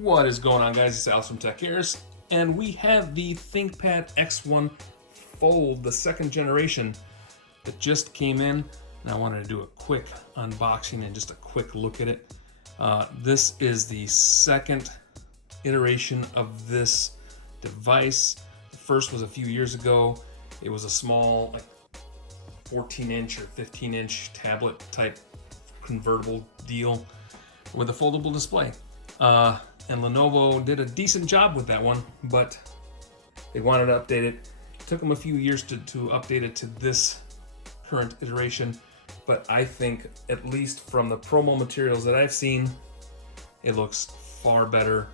What is going on, guys? It's Alex from TECHAERIS, and we have the ThinkPad X1 Fold, the second generation that just came in, and I wanted to do a quick unboxing and just a quick look at it. This is the second iteration of this device. The first was a few years ago. It was a small, like 14-inch or 15-inch tablet type convertible deal with a foldable display. And Lenovo did a decent job with that one, but they wanted to update it. It took them a few years to update it to this current iteration, but I think, at least from the promo materials that I've seen, it looks far better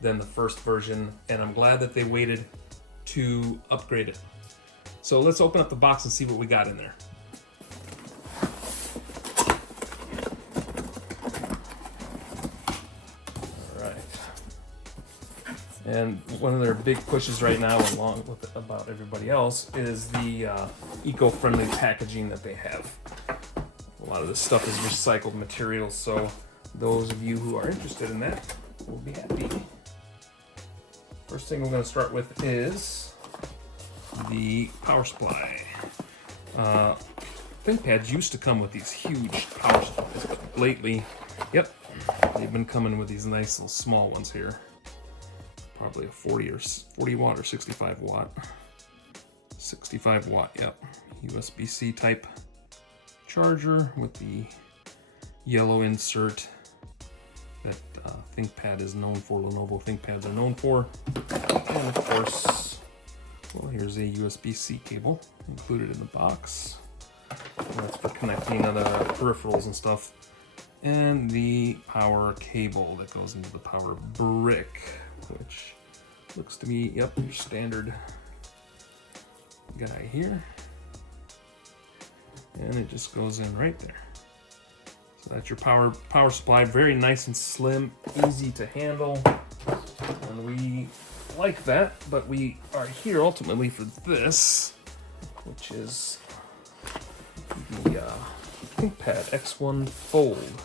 than the first version, and I'm glad that they waited to upgrade it. So let's open up the box and see what we got in there. And one of their big pushes right now, along with about everybody else, is the eco-friendly packaging that they have. A lot of this stuff is recycled materials, so those of you who are interested in that will be happy. First thing we're going to start with is the power supply. ThinkPads used to come with these huge power supplies, but lately, yep, they've been coming with these nice little small ones here. Probably a 40 watt or 65 watt. 65 watt, yep. USB-C type charger with the yellow insert that ThinkPad is known for, Lenovo ThinkPads are known for. And of course, well, here's a USB-C cable included in the box. And that's for connecting other peripherals and stuff. And the power cable that goes into the power brick, which looks to be, yep, your standard guy here. And it just goes in right there. So that's your power supply. Very nice and slim, easy to handle. And we like that, but we are here ultimately for this, which is the ThinkPad X1 Fold,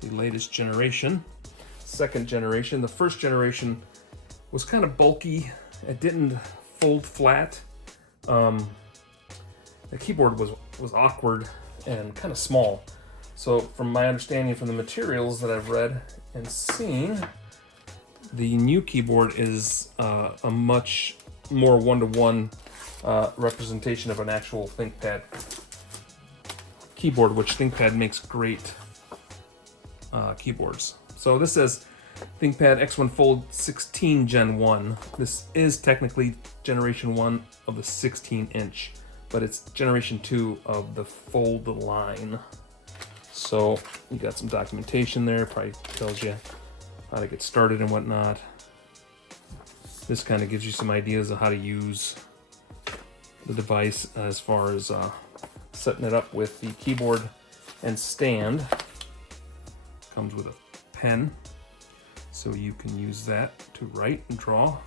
the latest generation. Second generation. The first generation was kind of bulky. It didn't fold flat. The keyboard was awkward and kind of small. So from my understanding from the materials that I've read and seen, the new keyboard is a much more one-to-one representation of an actual ThinkPad keyboard, which ThinkPad makes great keyboards. So this says ThinkPad X1 Fold 16 Gen 1. This is technically generation 1 of the 16-inch, but it's generation 2 of the Fold line. So you got some documentation there, probably tells you how to get started and whatnot. This kind of gives you some ideas of how to use the device as far as setting it up with the keyboard and stand. Comes with a pen, so you can use that to write and draw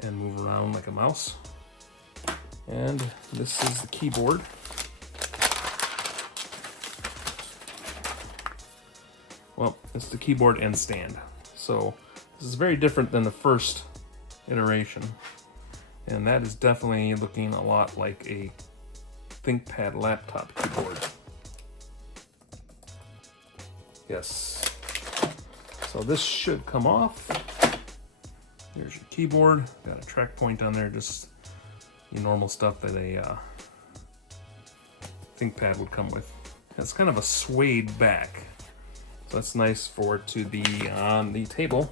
and move around like a mouse. And this is the keyboard. Well, it's the keyboard and stand. So this is very different than the first iteration, and that is definitely looking a lot like a ThinkPad laptop keyboard. Yes. So this should come off. There's your keyboard. Got a track point on there, just your normal stuff that a ThinkPad would come with. It's kind of a suede back, so that's nice for it to be on the table.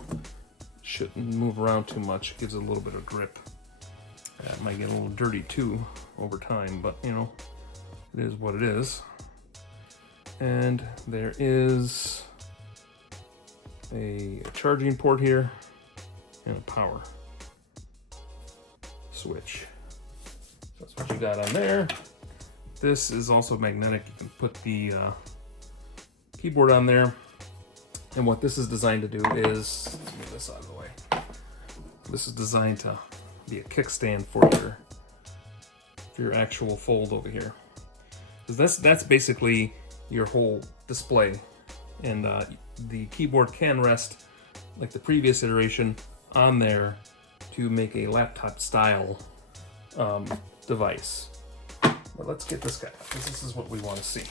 Shouldn't move around too much. It gives it a little bit of grip. It might get a little dirty too over time, but you know, it is what it is. And there is a charging port here and a power switch. So that's what you got on there. This is also magnetic. You can put the keyboard on there. And what this is designed to do is, let's move this out of the way. This is designed to be a kickstand for your actual fold over here. Because that's basically your whole display, and the keyboard can rest like the previous iteration, on there to make a laptop style device. But let's get this guy out, because this is what we want to see.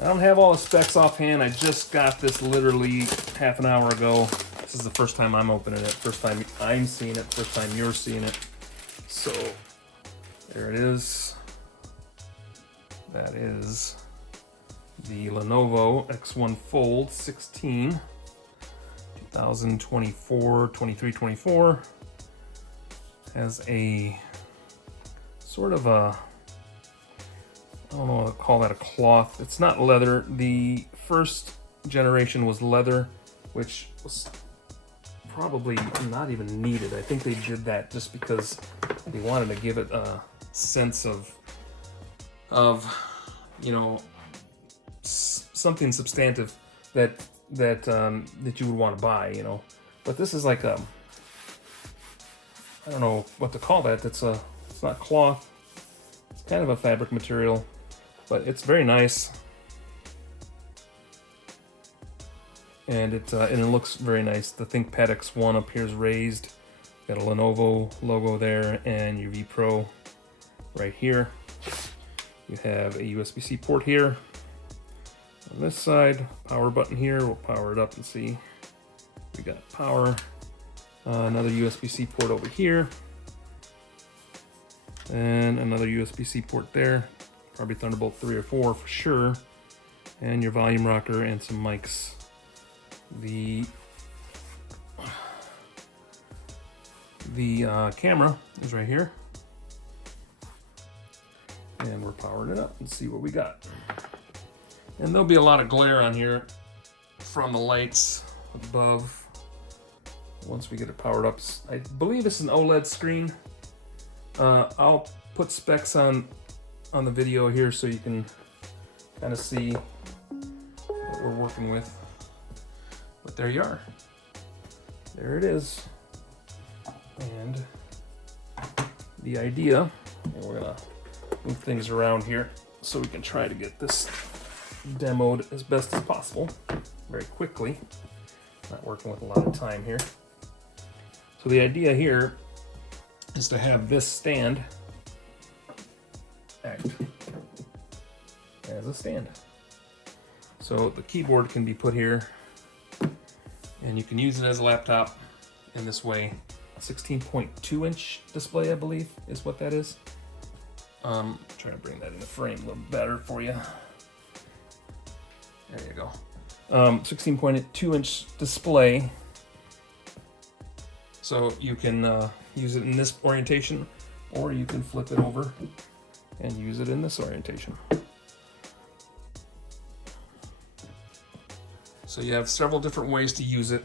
I don't have all the specs offhand. I just got this literally half an hour ago. This is the first time I'm opening it, first time I'm seeing it, first time you're seeing it. So there it is. That is the Lenovo X1 Fold 16, 2024, 23, 24. Has a sort of a, I don't know what to call that, a cloth. It's not leather. The first generation was leather, which was probably not even needed. I think they did that just because they wanted to give it a sense of you know, something substantive that you would want to buy, you know. But this is like a, I don't know what to call that. It's not cloth. It's kind of a fabric material, but it's very nice. And it looks very nice. The ThinkPad X1 appears raised. Got a Lenovo logo there and your V Pro right here. You have a USB-C port here. On this side, power button here. We'll power it up and see. We got power. Another USB-C port over here. And another USB-C port there. Probably Thunderbolt 3 or 4 for sure. And your volume rocker and some mics. The camera is right here. And we're powering it up and see what we got. And there'll be a lot of glare on here from the lights above once we get it powered up. I believe this is an OLED screen. I'll put specs on the video here so you can kind of see what we're working with. But there you are. There it is. And the idea, and we're gonna move things around here so we can try to get this demoed as best as possible very quickly. Not working with a lot of time here. So the idea here is to have this stand act as a stand. So the keyboard can be put here and you can use it as a laptop in this way. 16.2 inch display, I believe, is what that is. Try to bring that in the frame a little better for you. There you go. 16.2 inch display. So you can use it in this orientation, or you can flip it over and use it in this orientation. So you have several different ways to use it.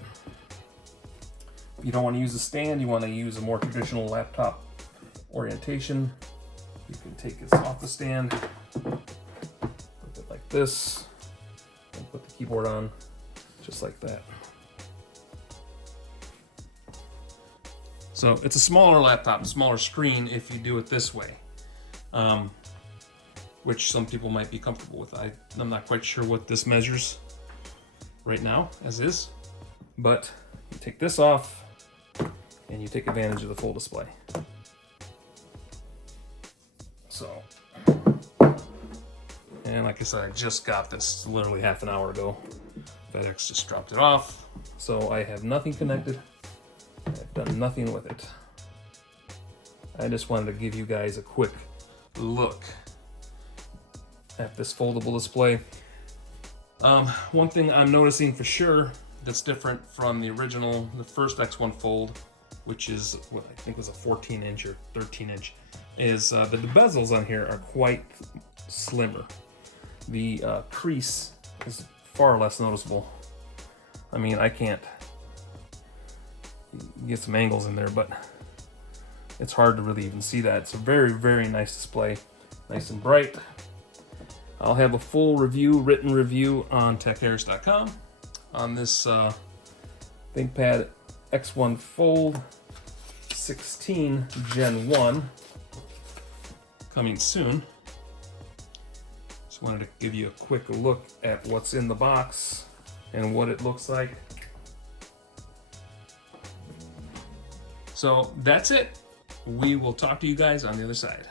If you don't want to use a stand, you want to use a more traditional laptop orientation, you can take this off the stand, flip it like this, and put the keyboard on just like that. So it's a smaller laptop, smaller screen if you do it this way, which some people might be comfortable with. I'm not quite sure what this measures right now as is, but you take this off and you take advantage of the full display. So, and like I said, I just got this literally half an hour ago. FedEx just dropped it off. So I have nothing connected. I've done nothing with it. I just wanted to give you guys a quick look at this foldable display. One thing I'm noticing for sure that's different from the original, the first X1 Fold, which is what I think was a 14 inch or 13 inch, is the bezels on here are quite slimmer. The crease is far less noticeable. I mean, I can't get some angles in there, but it's hard to really even see that. It's a very, very nice display, nice and bright. I'll have a full review, written review on TECHAERIS.com on this ThinkPad X1 Fold 16 Gen 1 coming soon. Just wanted to give you a quick look at what's in the box. and what it looks like. So that's it. We will talk to you guys on the other side.